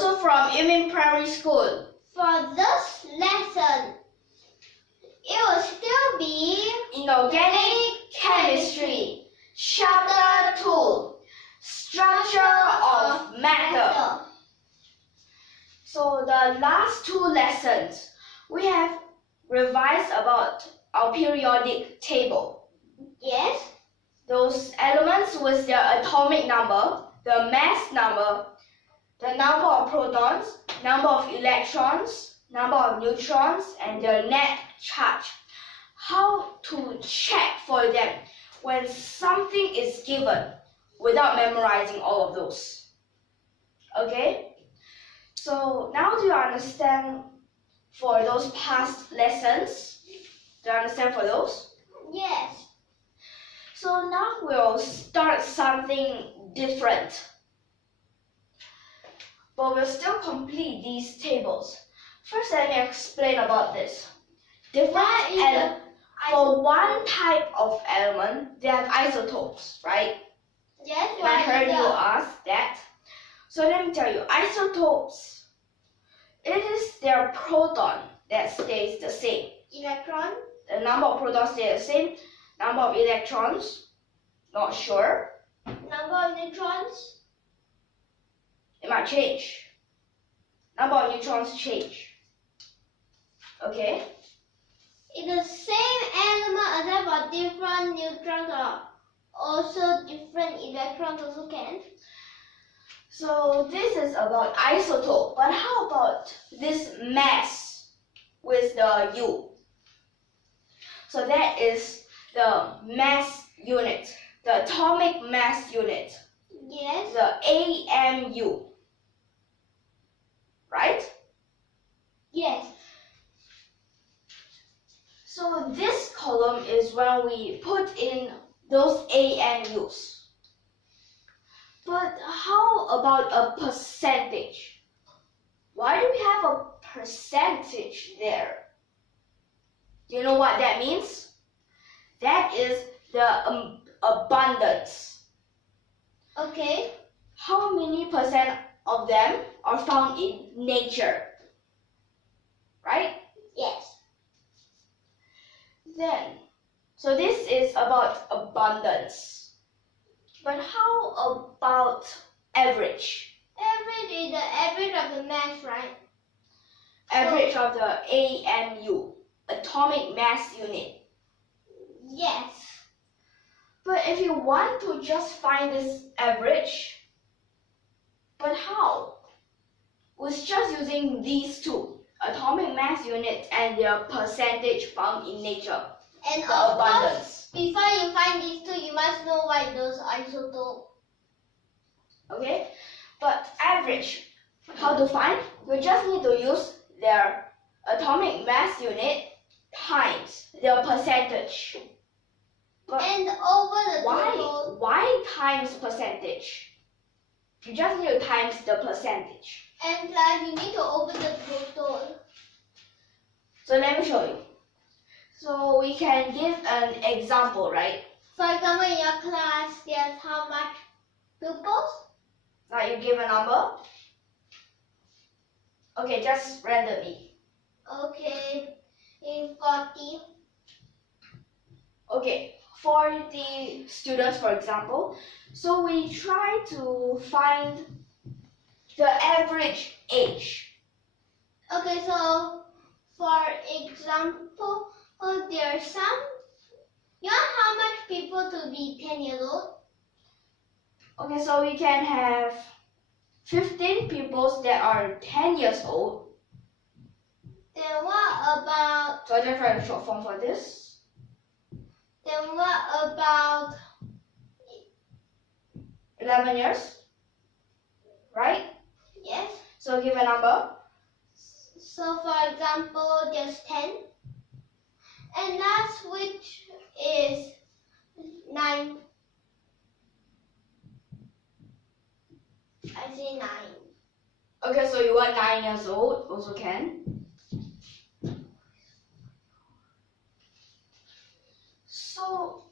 also from YUMIN Primary School. For this lesson, it will still be Inorganic Chemistry, Chapter 2, Structure of Matter. So the last two lessons, we have revised about our periodic table. Yes. Those elements with their atomic number, the mass number, the number of protons, number of electrons, number of neutrons, and their net charge. How to check for them when something is given without memorizing all of those. Okay? So now do you understand for those past lessons? Do you understand for those? Yes. So now we'll start something different. But we'll still complete these tables. First, let me explain about this. For one type of element, they have isotopes, right? Yes. And I heard you ask that. So let me tell you, isotopes, it is their proton that stays the same. Electron. The number of protons stays the same. Number of electrons, not sure. Number of neutrons. It might change. Number of neutrons change. Okay? It's the same element except for different neutrons or also different electrons also can. So this is about isotope. But how about this mass with the U? So that is the mass unit, the atomic mass unit. Yes. The AMU. Right? Yes. So this column is when we put in those AMUs. But how about a percentage? Why do we have a percentage there? Do you know what that means? That is the abundance. Okay. How many percent of them are found in nature? Right? Yes. Then, so this is about abundance. But how about average? Average is the average of the mass, right? Average of the AMU, atomic mass unit. Yes. But if you want to just find this average, but how? With just using these two, atomic mass unit and their percentage found in nature. And the of abundance. course, before you find these two, you must know what those isotopes. Okay? But average, how to find? You just need to use their atomic mass unit times their percentage. But And over the total. why times percentage? You just need to times the percentage. And plus you need to open the total. So let me show you. So we can give an example, right? For example, in your class, there's how much pupils? Now you give a number. Okay, just randomly. Okay, in 40. Okay, 40 students, for example. So we try to find the average age. Okay, so for example, there's some. You want how much people to be 10 years old? Okay, so we can have 15 pupils that are 10 years old. Then what about? So I just write a short form for this. Then what about? 11 years, right? Yes. So give a number. So for example, there's 10. And last, which is 9. I say 9. Okay, so you want 9 years old, also can. So,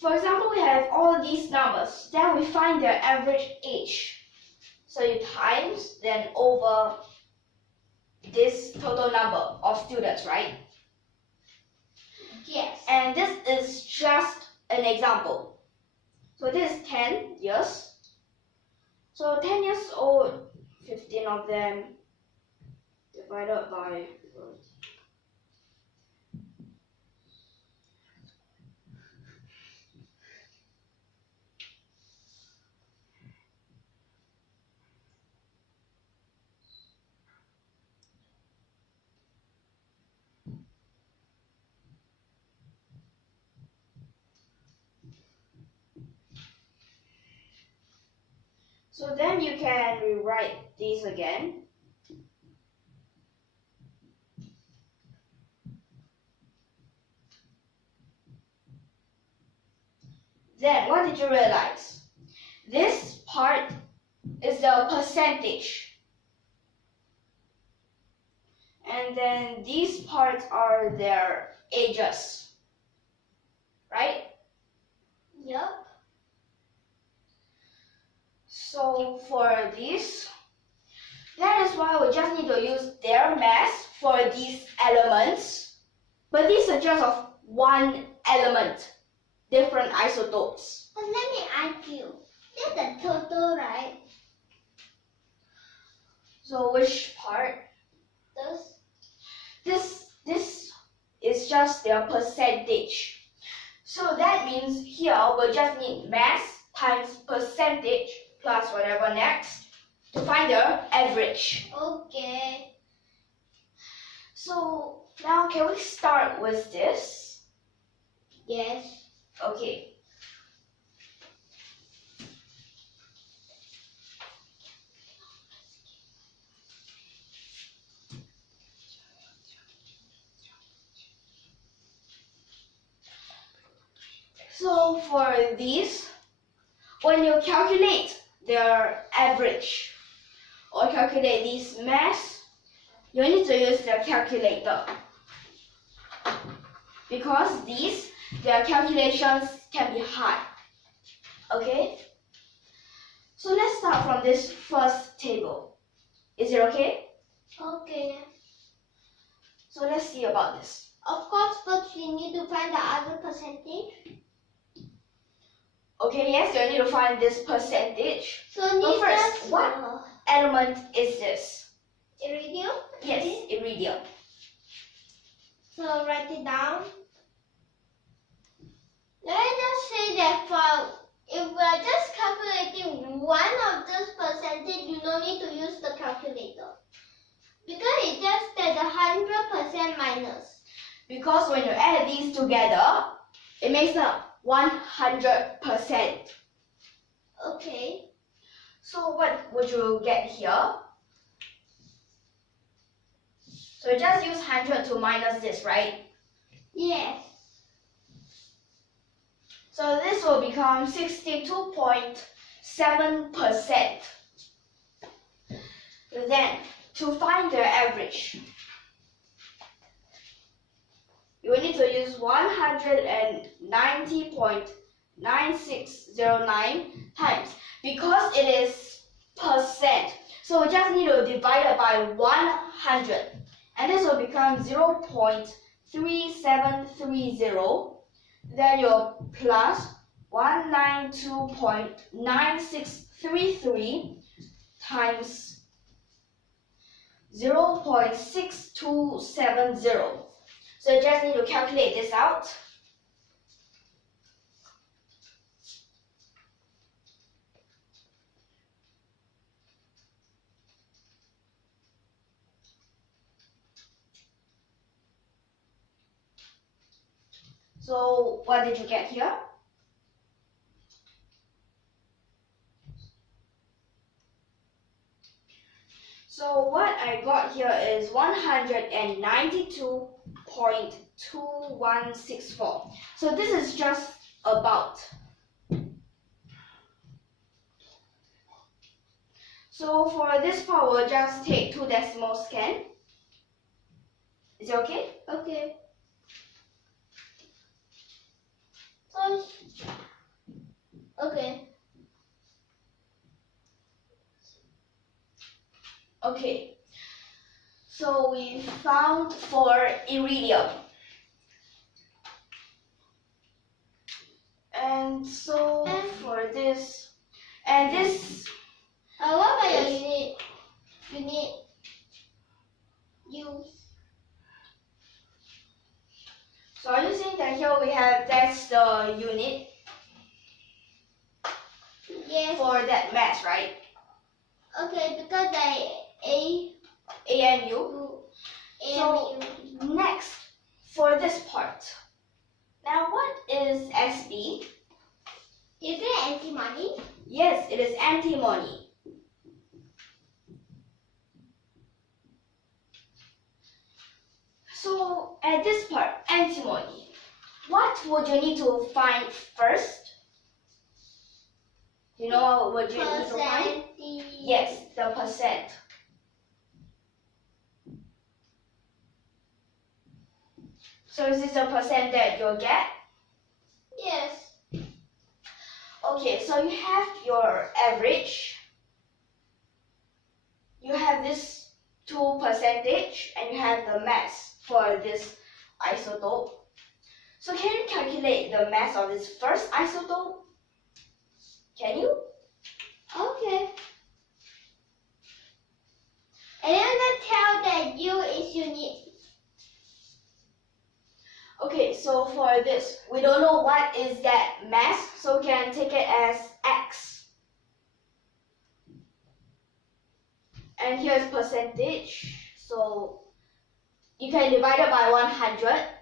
for example, we have all these numbers. Then we find their average age. So you times, then over this total number of students, right? Yes. And this is just an example. So this is 10 years. So 10 years old, 15 of them divided by. So then you can rewrite these again. Then what did you realize? This part is the percentage. And then these parts are their ages. Right? Yup. So for this, that is why we just need to use their mass for these elements. But these are just of one element, different isotopes. But let me ask you, that's the total, right? So which part? This is just their percentage. So that means here we'll just need mass times percentage plus whatever next to find their average. Okay. So now can we start with this? Yes. Okay. So for these, when you calculate their average or calculate these mass, you need to use the calculator because their calculations can be hard. Okay? So let's start from this first table. Is it okay? Okay. So let's see about this. Of course, first we need to find the other percentage. Okay, yes, you need to find this percentage. So But first, what element is this? Iridium? Yes, iridium. So write it down. Let me just say that if we are just calculating one of this percentage, you don't need to use the calculator. Because it just said 100% minus. Because when you add these together, it makes up 100%. Okay. So what would you get here? So just use 100 to minus this, right? Yes. So this will become 62.7%. Then, to find their average, you will need to use 190.9609 times. Because it is percent, so we just need to divide it by 100. And this will become 0.3730. Then your plus 192.9633 times 0.6270. So you just need to calculate this out. So what did you get here? So what I got here is 192.2164. So this is just about. So for this part, we'll just take 2 decimals scan. Is it okay? Okay. Okay. Okay. So we found for iridium. And so for this, and this. What about your unit? Unit U. So are you saying that here we have, that's the unit? Yes. For that mass, right? Okay, because they A and U. So next, for this part. Now what is SB? Is it antimony? Yes, it is antimony. So at this part, antimony, what would you need to find first? You know what you need to find? Yes, the percent. So is this the percent that you'll get? Yes. Okay, so you have your average. You have this 2%, and you have the mass for this isotope. So can you calculate the mass of this first isotope? Can you? Okay. And I'm gonna tell that U is unit. Okay, so for this, we don't know what is that mass, so we can take it as X. And here's percentage, so you can divide it by 100.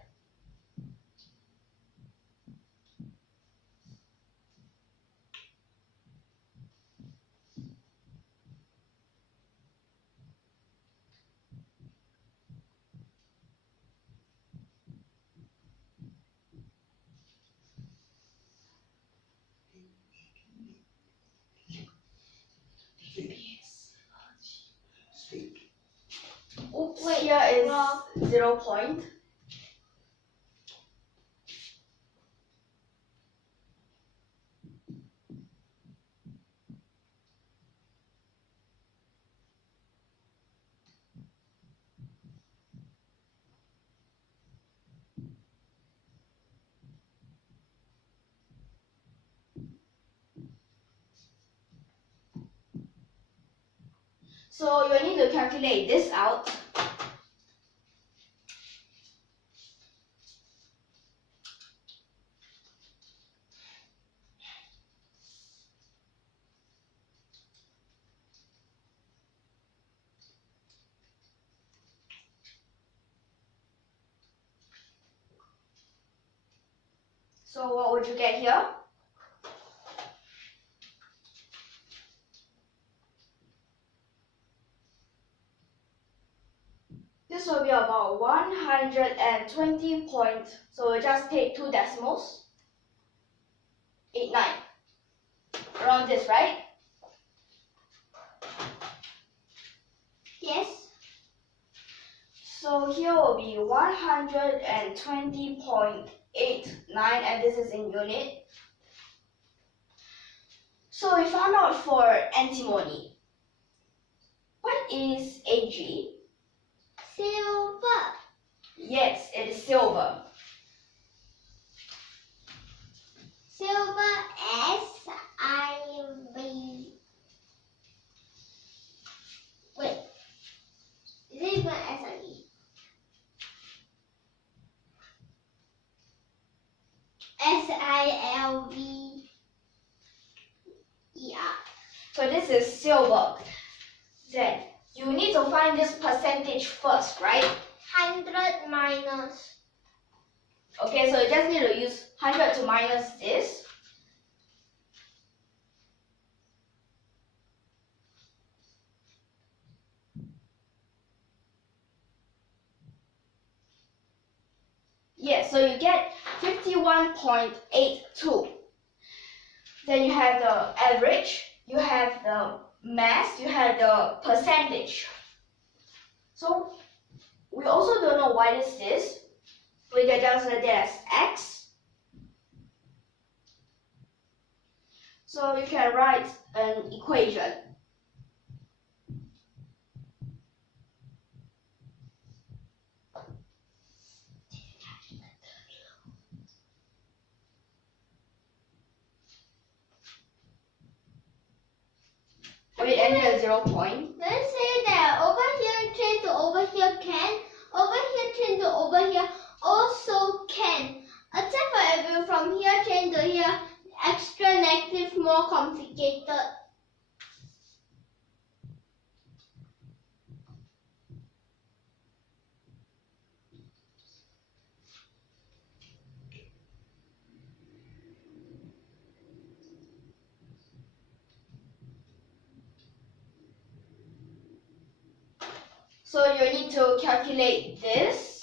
Oops, Wait, here is wrong. 0 point. So you need to calculate this out. So what would you get here? This will be about 120 point. So we'll just take 2 decimals. 89. Around this, right? Yes. So here will be 120.89, and this is in unit. So we found out for antimony. What is Ag? Silver. Yes, it is silver. Silver SiV. Wait. Is it even SiV? SiLVER. So this is silver. Then you need to find this percentage first, right? 100 minus. Okay, so you just need to use 100 to minus this. Yes, so you get 51.82. Then you have the average, you have the mass, you have the percentage. So we also don't know what is this. We can just write it as X. So you can write an equation. Then your 0 point. Let's say that over here change to over here can, over here change to over here also can. Except for if from here change to here, extra negative, more complicated. So you need to calculate this.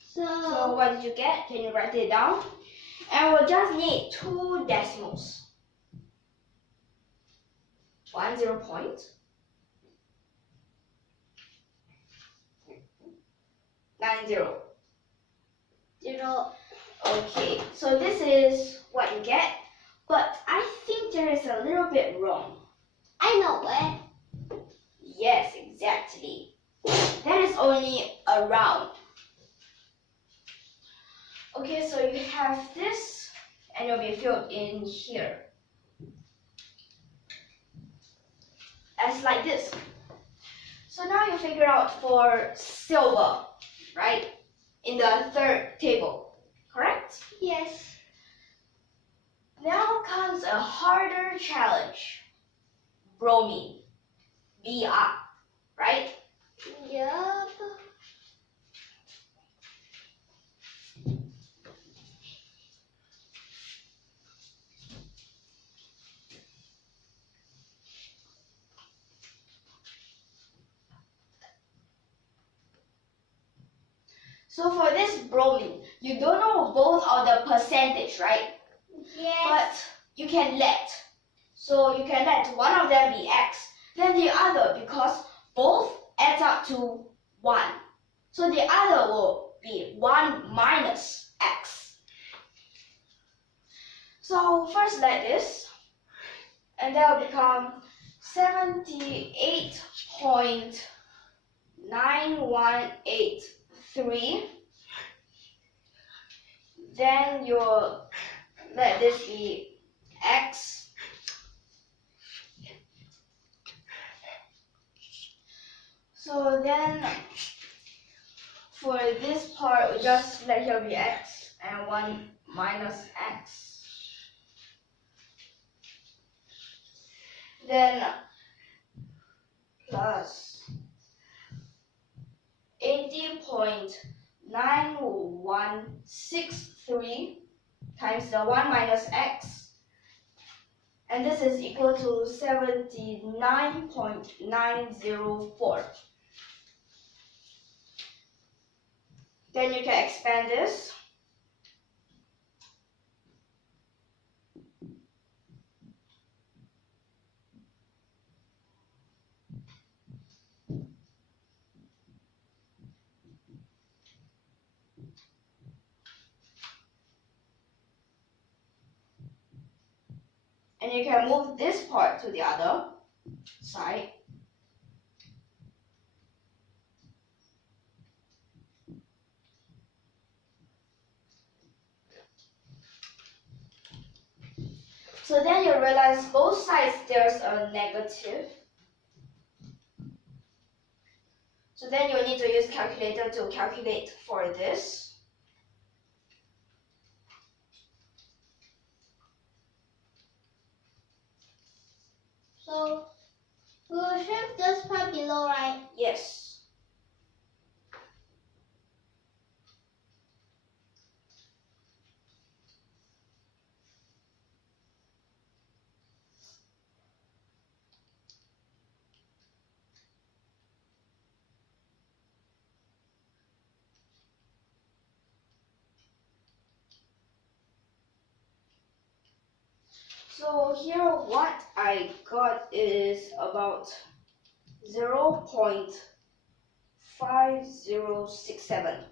So what did you get? Can you write it down? And we'll just need 2 decimals. 1 0 point. 9 0. 0. Okay, so this is what you get. But I think there is a little bit wrong. I know it. Yes, exactly. That is only a round. Okay, so you have this, and it'll be filled in here. As like this. So now you figure out for silver, right? In the third table, correct? Yes. Now comes a harder challenge. Bromine. Br, right? Yup. So for this bromine, you don't know both of the percentage, right? Yes. But you can let. So you can let one of them be X, then the other, because both adds up to 1. So the other will be 1 minus X. So first let this, and that will become 78.9183. Then you'll let this be X. So then for this part, we just let here be X and 1 minus X. Then plus 80.9163 times the 1 minus X, and this is equal to 79.904. Then you can expand this. And you can move this part to the other side. So then you realize both sides there's a negative. So then you need to use calculator to calculate for this. So we will shift this part below, right? Yes. So here what I got is about 0.5067.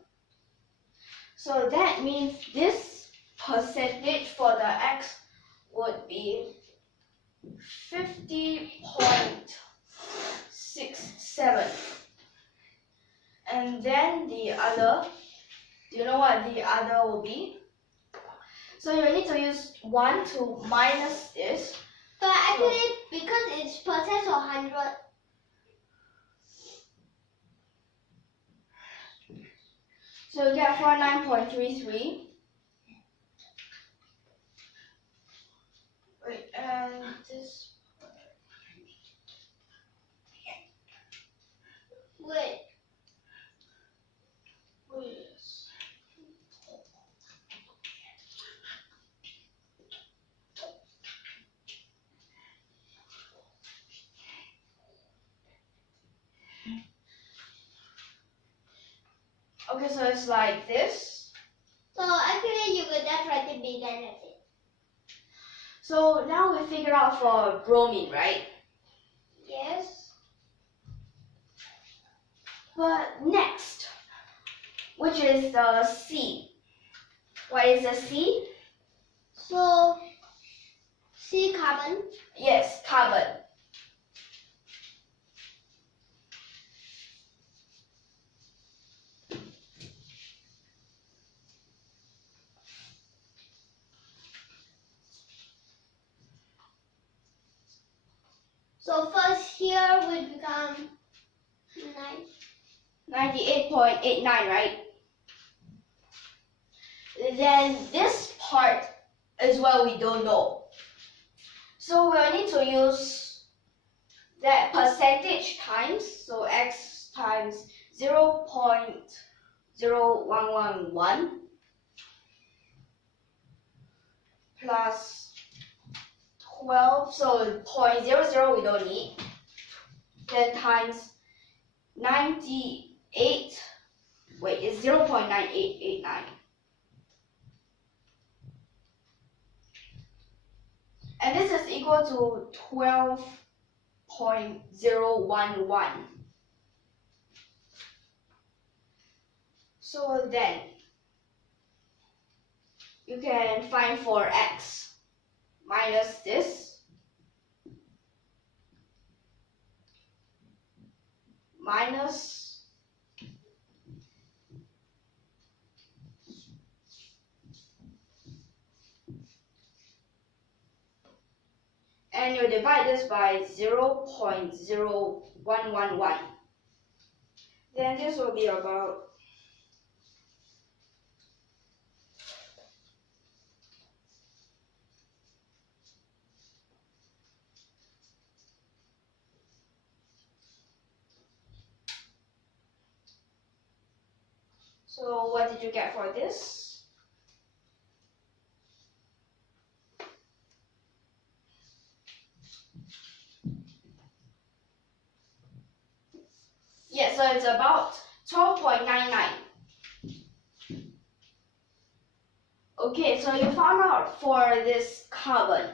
So that means this percentage for the x would be 50.67. And then the other, do you know what the other will be? So you need to use 1 to minus this. But actually, because it's percent or 100. So you get 49.33. Wait, and this. Wait. Okay, so it's like this. So actually, you could just write it bigger than it. So now we figure out for bromine, right? Yes. But next, which is the C. What is the C? So, C carbon. Yes, carbon. So first here will become 98.89, right? Then this part is what we don't know. So we'll need to use that percentage times, so x times 0.0111 plus 12, so 0.00 we don't need, then times 98, wait, it's 0.9889. And this is equal to 12.011. So then, you can find for x minus this minus and you divide this by 0.0111. Then this will be about So what did you get for this? Yeah, so it's about 12.99. Okay, so you found out for this carbon.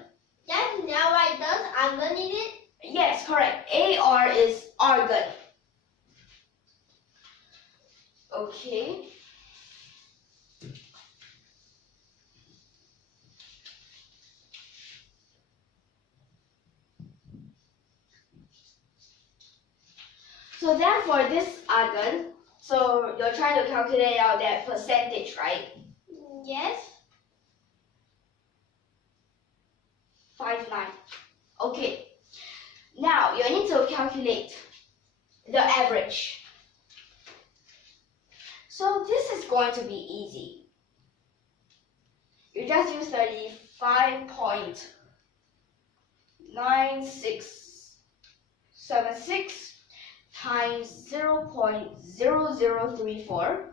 Yes, now write does argon in it? Yes, correct. AR is argon. Okay. So then for this argon, so you're trying to calculate out that percentage, right? Yes. 59. Okay. Now you need to calculate the average. So this is going to be easy. You just use 35.9676 times 0.0034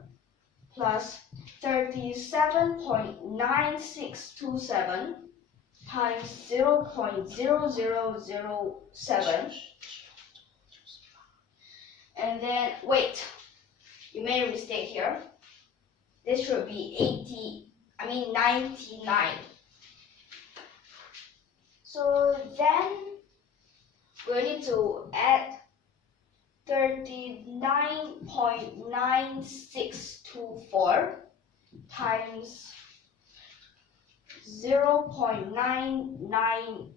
plus 37.9627 times 0.0007, and then wait, you made a mistake here. This should be 99. So then we need to add 39.9624 times 0.9959,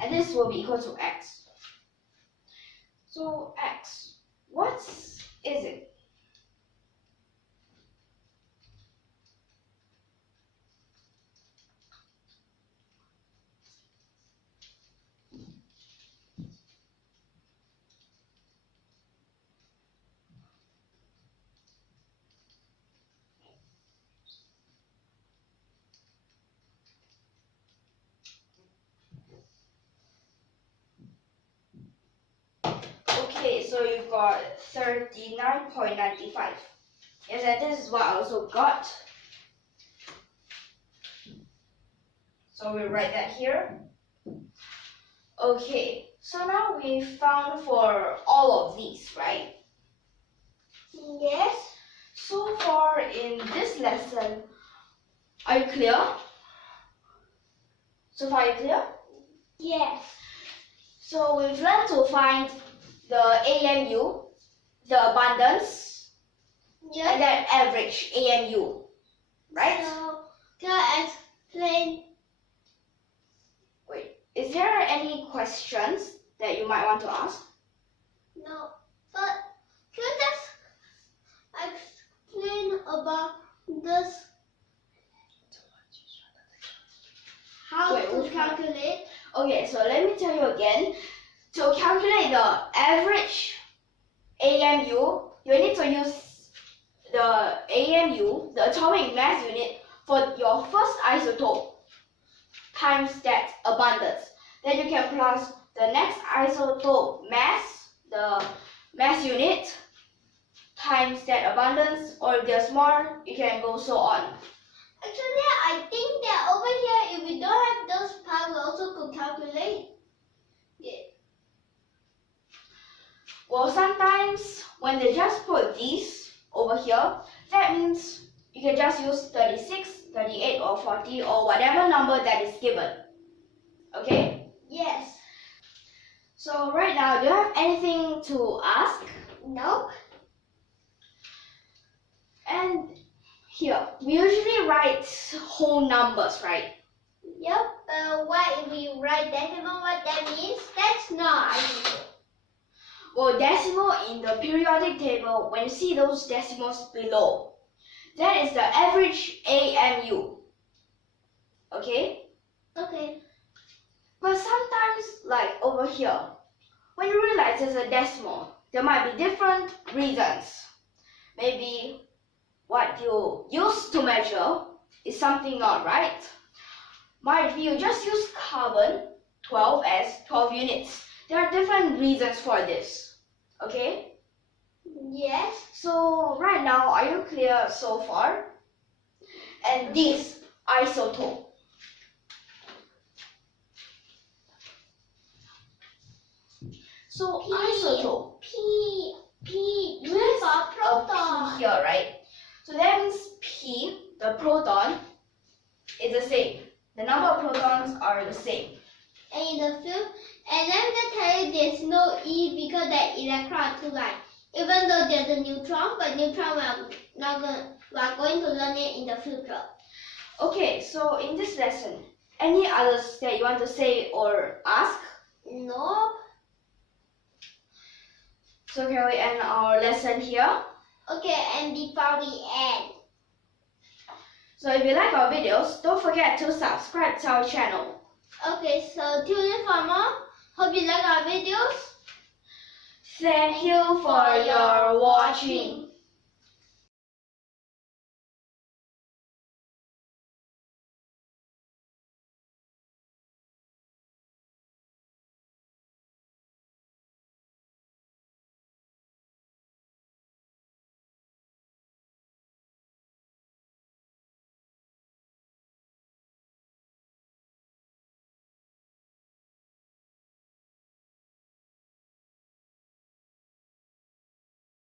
and this will be equal to x. So x, what is it? Okay, so you've got 39.95. Yes, and this is what I also got. So we'll write that here. Okay, so now we found for all of these, right? Yes. So far in this lesson, are you clear? So far, are you clear? Yes. So we've learned to find the AMU, the abundance, Yes. and then average AMU, right? So, can I explain? Wait, is there any questions that you might want to ask? No. But can you just explain about this? How Wait, to which one? calculate? Okay, so let me tell you again. To calculate the average AMU, you need to use the AMU, the atomic mass unit, for your first isotope times that abundance. Then you can plus the next isotope mass, the mass unit, times that abundance, or if there's more, you can go so on. Actually, I think that over here, if we don't have those parts, we also could calculate. Yeah. Well, sometimes when they just put these over here, that means you can just use 36, 38, or 40, or whatever number that is given. Okay? Yes. So right now, do you have anything to ask? Nope. And here, we usually write whole numbers, right? Yep. What if we write decimal? What that means? That's not unusual. Well, decimal in the periodic table, when you see those decimals below, that is the average AMU. Okay? Okay. But sometimes, like over here, when you realize there's a decimal, there might be different reasons. Maybe what you use to measure is something not right. Might be you just use carbon 12 as 12 units. There are different reasons for this. Okay? Yes. So right now, are you clear so far? And this isotope. So isotope. P. You have for a proton. P here, right? So that means P, the proton, is the same. The number of protons are the same. And in the field, and I'm gonna tell you there's no E because the electron are two lines. Even though there's a neutron, but neutron we are going to learn it in the future. Okay, so in this lesson, any others that you want to say or ask? No. So can we end our lesson here? Okay, and before we end, So if you like our videos, don't forget to subscribe to our channel. okay, so tune in for more. Hope you like our videos. Thank you for your watching.